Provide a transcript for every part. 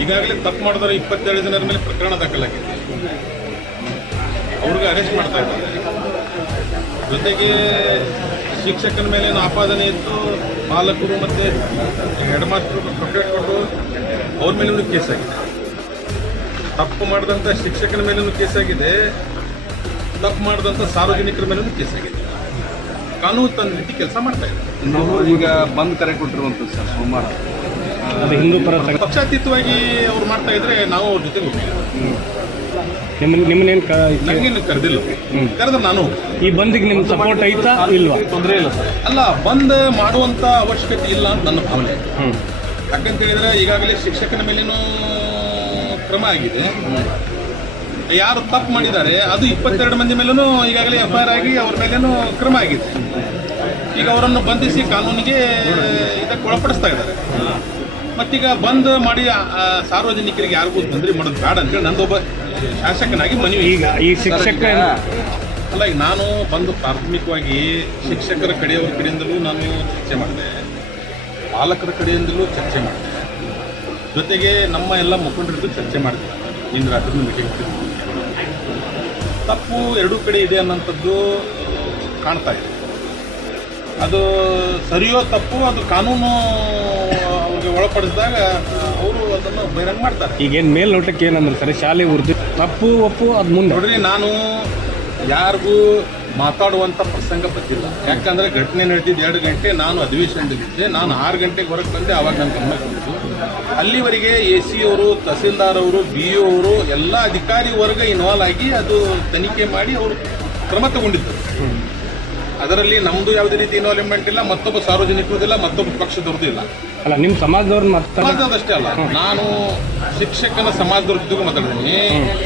ಈಗಾಗಲೇ ತಪ್ಪು ಮಾಡಿದವರು 22 ಜನರ ಮೇಲೆ ಪ್ರಕರಣ ದಾಖಲಾಗಿದೆ. ಅವ್ರಿಗೆ ಅರೆಸ್ಟ್ ಮಾಡ್ತಾ ಇದ್ದಾರೆ. ಜೊತೆಗೆ ಶಿಕ್ಷಕನ ಮೇಲೆ ಆಪಾದನೆ ಇತ್ತು, ಪಾಲಕರು ಮತ್ತು ಹೆಡ್ ಮಾಸ್ಟರ್ ಪ್ರೊಟೆಕ್ಟ್ ಕೊಟ್ಟು ಅವ್ರ ಮೇಲೂ ಕೇಸ್ ಆಗಿದೆ. ತಪ್ಪು ಮಾಡಿದಂಥ ಶಿಕ್ಷಕನ ಮೇಲೂ ಕೇಸ್ ಆಗಿದೆ, ತಪ್ಪು ಮಾಡಿದಂಥ ಸಾರ್ವಜನಿಕರ ಮೇಲೂ ಕೇಸ್ ಆಗಿದೆ. ಕಾನೂನು ತನ್ನ ರೀತಿ ಕೆಲಸ ಮಾಡ್ತಾ ಇದೆ. ನಾವು ಈಗ ಬಂದ್ ಕರೆ ಕೊಟ್ಟಿರುವಂಥದ್ದು ಸರ್ ಸೋಮವಾರ ಹಿಂದೂ ಪರ ಪಕ್ಷಾತೀತವಾಗಿ ಅವ್ರು ಮಾಡ್ತಾ ಇದ್ರೆ ನಾವು ಅವ್ರ ಜೊತೆ ಹೋಗ್ತೀವಿ. ನಿಮ್ಮನ್ನೇನು ನಂಗೇನು ಕರೆದಿಲ್ಲ, ಕರೆದ್ರೆ ನಾನು ಈ ಬಂದಿಗೆ ನಿಮ್ಮ ಸಪೋರ್ಟ್ ಐತಾ ಇಲ್ವಾ? ತೊಂದರೆ ಇಲ್ಲ ಸರ್. ಅಲ್ಲ, ಬಂದ್ ಮಾಡುವಂತ ಅವಶ್ಯಕತೆ ಇಲ್ಲ ಅಂತ ನನ್ನ ಭಾವನೆ. ಯಾಕಂತ ಹೇಳಿದ್ರೆ ಈಗಾಗಲೇ ಶಿಕ್ಷಕನ ಮೇಲೇನೂ ಕ್ರಮ ಆಗಿದೆ. ಯಾರು ತಪ್ಪು ಮಾಡಿದ್ದಾರೆ ಅದು 22 ಮಂದಿ ಮೇಲೂ ಈಗಾಗಲೇ FIR ಆಗಿ ಅವ್ರ ಮೇಲೇನೂ ಕ್ರಮ ಆಗಿದೆ. ಈಗ ಅವರನ್ನು ಬಂಧಿಸಿ ಕಾನೂನಿಗೆ ಇದಕ್ಕೆ ಒಳಪಡಿಸ್ತಾ ಇದ್ದಾರೆ. ಮತ್ತೀಗ ಬಂದ್ ಮಾಡಿ ಸಾರ್ವಜನಿಕರಿಗೆ ಯಾರಿಗೂ ತೊಂದರೆ ಮಾಡೋದು ಬೇಡ ಅಂತೇಳಿ ನಂದೊಬ್ಬ ಶಾಸಕನಾಗಿ ಮನವಿ. ಈಗ ಈ ಶಿಕ್ಷಕ ಅಲ್ಲ, ಈಗ ನಾನು ಬಂದು ಪ್ರಾಥಮಿಕವಾಗಿ ಶಿಕ್ಷಕರ ಕಡೆಯವ್ರ ಕಡೆಯಿಂದಲೂ ನಾನು ಚರ್ಚೆ ಮಾಡಿದೆ, ಪಾಲಕರ ಕಡೆಯಿಂದಲೂ ಚರ್ಚೆ ಮಾಡಿದೆ, ಜೊತೆಗೆ ನಮ್ಮ ಎಲ್ಲ ಮುಖಂಡರಿದ್ದು ಚರ್ಚೆ ಮಾಡಿದೆ. ಇಂದು ರಾತ್ರಿ ಮೀಟಿಂಗ್ ತಪ್ಪು ಎರಡೂ ಕಡೆ ಇದೆ ಅನ್ನೋಂಥದ್ದು ಕಾಣ್ತಾ ಇದೆ. ಅದು ಸರಿಯೋ ತಪ್ಪು ಅದು ಕಾನೂನು ಅವ್ರಿಗೆ ಒಳಪಡಿಸಿದಾಗ ಅವರು ಅದನ್ನು ಬಹಿರಂಗ ಮಾಡ್ತಾರೆ. ಈಗೇನು ಮೇಲ್ನೋಟಕ್ಕೆ ಏನಂದ್ರೆ ಸರಿ ಶಾಲೆ ಉರ್ದು ತಪ್ಪು ಒಪ್ಪು ಅದು ಮುಂದೆ ನೋಡ್ರಿ, ನಾನು ಯಾರಿಗೂ ಮಾತಾಡುವಂಥ ಪ್ರಸಂಗ ಬಂದಿಲ್ಲ. ಯಾಕಂದರೆ ಘಟನೆ ನಡೆದಿದ್ದು 2 ಗಂಟೆ, ನಾನು ಅಧಿವೇಶನದಲ್ಲಿದ್ದೆ. ನಾನು 6 ಗಂಟೆಗೆ ಹೊರಗೆ ಬಂದೆ, ಆವಾಗ ನನ್ನ ಗಮನ ಬಂದಿದ್ದು. ಅಲ್ಲಿವರೆಗೆ AC ಅವರು, ತಹಸೀಲ್ದಾರ್ ಅವರು, BO ಅವರು ಎಲ್ಲ ಅಧಿಕಾರಿ ವರ್ಗ ಇನ್ವಾಲ್ವ್ ಆಗಿ ಅದು ತನಿಖೆ ಮಾಡಿ ಅವರು ಕ್ರಮ ತಗೊಂಡಿದ್ದರು. ಅದರಲ್ಲಿ ನಮ್ಮದು ಯಾವುದೇ ರೀತಿ ಇನ್ವಾಲ್ವ್ಮೆಂಟ್ ಇಲ್ಲ, ಮತ್ತೊಬ್ಬ ಸಾರ್ವಜನಿಕರದಿಲ್ಲ, ಮತ್ತೊಬ್ಬ ಪಕ್ಷದವ್ರದ್ದು ಇಲ್ಲ. ಅಲ್ಲ, ನಿಮ್ಮ ಸಮಾಜದವ್ರು ಸಮಾಜದಷ್ಟೇ ಅಲ್ಲ, ನಾನು ಶಿಕ್ಷಕನ ಸಮಾಜದವ್ರ ಜೊತೆಗೂ ಮಾತಾಡಿದ್ದೀನಿ,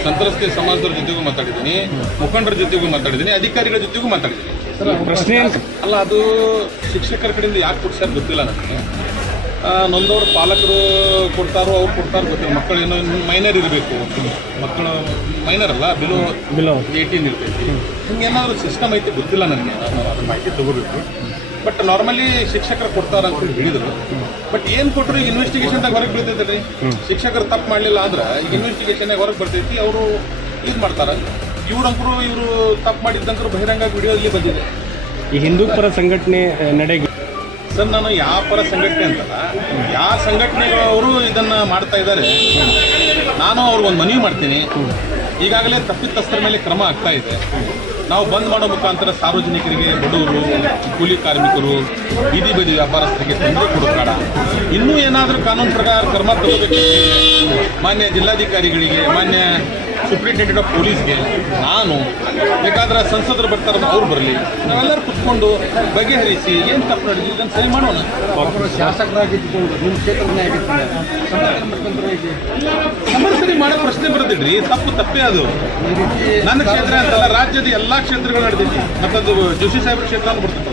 ಸಂತ್ರಸ್ತೆ ಸಮಾಜದವ್ರ ಜೊತೆಗೂ ಮಾತಾಡಿದ್ದೀನಿ, ಮುಖಂಡರ ಜೊತೆಗೂ ಮಾತಾಡಿದ್ದೀನಿ, ಅಧಿಕಾರಿಗಳ ಜೊತೆಗೂ ಮಾತಾಡಿದ್ದೀನಿ. ಪ್ರಶ್ನೆ ಅಲ್ಲ, ಅದು ಶಿಕ್ಷಕರ ಕಡೆಯಿಂದ ಯಾಕೆ ಕೊಡ್ಸಾರ ಗೊತ್ತಿಲ್ಲ ನನಗೆ. ನೊಂದವ್ರು ಪಾಲಕರು ಕೊಡ್ತಾರೋ ಅವ್ರು ಕೊಡ್ತಾರೋ ಗೊತ್ತಿಲ್ಲ. ಮಕ್ಕಳು ಏನೋ ಮೈನರ್ ಇರಬೇಕು, ಮಕ್ಕಳು ಮೈನರ್ ಅಲ್ಲ, ಬಿಲೋ 18 ಇರ್ತೈತಿ. ಹಿಂಗೇನಾದ್ರು ಸಿಸ್ಟಮ್ ಐತೆ ಗೊತ್ತಿಲ್ಲ ನನಗೆ, ನಾನು ಅದ್ರ ಮಾಹಿತಿ ತಗೋಬೇಕು. ಬಟ್ ನಾರ್ಮಲಿ ಶಿಕ್ಷಕರು ಕೊಡ್ತಾರ ಅಂತ ಹೇಳಿದ್ರು. ಬಟ್ ಏನು ಕೊಟ್ಟರು ಈಗ ಇನ್ವೆಸ್ಟಿಗೇಷನ್ದಾಗ ಹೊರಗೆ ಬೀಳ್ತೈತೆ ರೀ. ಶಿಕ್ಷಕರು ತಪ್ಪು ಮಾಡಲಿಲ್ಲ ಅಂದ್ರೆ ಈಗ ಇನ್ವೆಸ್ಟಿಗೇಷನ್ನಾಗ ಹೊರಗೆ ಬರ್ತೈತಿ, ಅವರು ಇದು ಮಾಡ್ತಾರೆ. ಇವ್ರಂಕರು ಇವರು ತಪ್ಪು ಮಾಡಿದ್ದಂಕರು ಬಹಿರಂಗ ವಿಡಿಯೋದಲ್ಲಿ ಬಂದಿದೆ. ಈ ಹಿಂದೂ ಪರ ಸಂಘಟನೆ ನಡೆಗೆ ಸರ್, ನಾನು ಯಾವ ಪರ ಸಂಘಟನೆ ಅಂತಲ್ಲ, ಯಾವ ಸಂಘಟನೆಗಳು ಇದನ್ನು ಮಾಡ್ತಾ ಇದ್ದಾರೆ, ನಾನು ಅವ್ರಿಗೊಂದು ಮನವಿ ಮಾಡ್ತೀನಿ. ಈಗಾಗಲೇ ತಪ್ಪಿತಸ್ಥರ ಮೇಲೆ ಕ್ರಮ ಆಗ್ತಾ ಇದೆ. ನಾವು ಬಂದ್ ಮಾಡೋ ಮುಖಾಂತರ ಸಾರ್ವಜನಿಕರಿಗೆ, ಬಡವರು, ಕೂಲಿ ಕಾರ್ಮಿಕರು, ಬೀದಿ ಬದಿ ವ್ಯಾಪಾರಸ್ಥರಿಗೆ ತೊಂದರೆ ಕೊಡೋದು ಬೇಡ. ಇನ್ನೂ ಏನಾದರೂ ಕಾನೂನು ಪ್ರಕಾರ ಕ್ರಮ ತಗೋಬೇಕು ಮಾನ್ಯ ಜಿಲ್ಲಾಧಿಕಾರಿಗಳಿಗೆ, ಮಾನ್ಯ ಸೂಪ್ರಿಂಟೆಂಡೆಂಟ್ ಆಫ್ ಪೊಲೀಸ್ಗೆ, ನಾನು ಬೇಕಾದ್ರೆ ಸಂಸದರು ಬರ್ತಾರೆ, ಅವ್ರು ಬರಲಿ, ನಾವೆಲ್ಲರೂ ಕುತ್ಕೊಂಡು ಬಗೆಹರಿಸಿ ಏನು ತಪ್ಪು ನಡೆದಿದೆ ಇದನ್ನು ಸರಿ ಮಾಡೋಣ. ಶಾಸಕರಾಗಿದ್ದುಕೊಂಡು ನಿಮ್ಮ ಕ್ಷೇತ್ರನೇ ಆಗಿರ್ತಾರೆ ಸಮರ್ಥನೆ ಮಾಡೋ ಪ್ರಶ್ನೆ ಬರೋದಿಲ್ರಿ. ತಪ್ಪೇ ಅದು. ನನ್ನ ಕ್ಷೇತ್ರ ಅಂತಲ್ಲ, ರಾಜ್ಯದ ಎಲ್ಲ ಕ್ಷೇತ್ರಗಳು ನಡೆದೈತಿ. ಮತ್ತದು ಜೋಶಿ ಸಾಹೇಬ್ರ ಕ್ಷೇತ್ರ ಬರ್ತದೆ.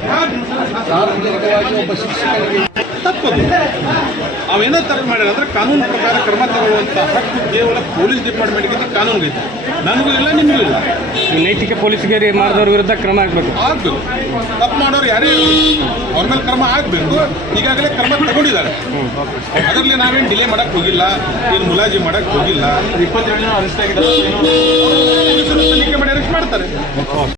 ಸಾರ್ವಜನಿಕವಾಗಿ ಒಬ್ಬ ಶಿಕ್ಷಕರಿಗೆ ತಪ್ಪದು. ಅವೇನೋ ತಪ್ಪು ಮಾಡಿದ್ರೆ ಅಂದ್ರೆ ಕಾನೂನು ಪ್ರಕಾರ ಕ್ರಮ ತಗೊಳ್ಳುವಂಥ ಹಕ್ಕು ಕೇವಲ ಪೊಲೀಸ್ ಡಿಪಾರ್ಟ್ಮೆಂಟ್ಗಿಂತ ಕಾನೂನಿಗೆ ನನಗೂ ಇಲ್ಲ, ನಿಮಗೂ ಇಲ್ಲ. ನೈತಿಕ ಪೊಲೀಸ್ಗಿರಿ ಮಾಡಿದವ್ರ ವಿರುದ್ಧ ಕ್ರಮ ಆಗಬೇಕು. ತಪ್ಪು ಮಾಡೋರು ಯಾರೇ ಅವ್ರ ಮೇಲೆ ಕ್ರಮ ಆಗಬೇಕು. ಈಗಾಗಲೇ ಕ್ರಮ ತಗೊಂಡಿದ್ದಾರೆ. ಅದರಲ್ಲಿ ನಾವೇನು ಡಿಲೇ ಮಾಡಕ್ಕೆ ಹೋಗಿಲ್ಲ, ಏನು ಮುಲಾಜಿ ಮಾಡಕ್ಕೆ ಹೋಗಿಲ್ಲ. 22 ಅರೆಸ್ಟ್ ಆಗಿದೆ, ತನಿಖೆ ಮಾಡಿ ಅರೆಸ್ಟ್ ಮಾಡ್ತಾರೆ.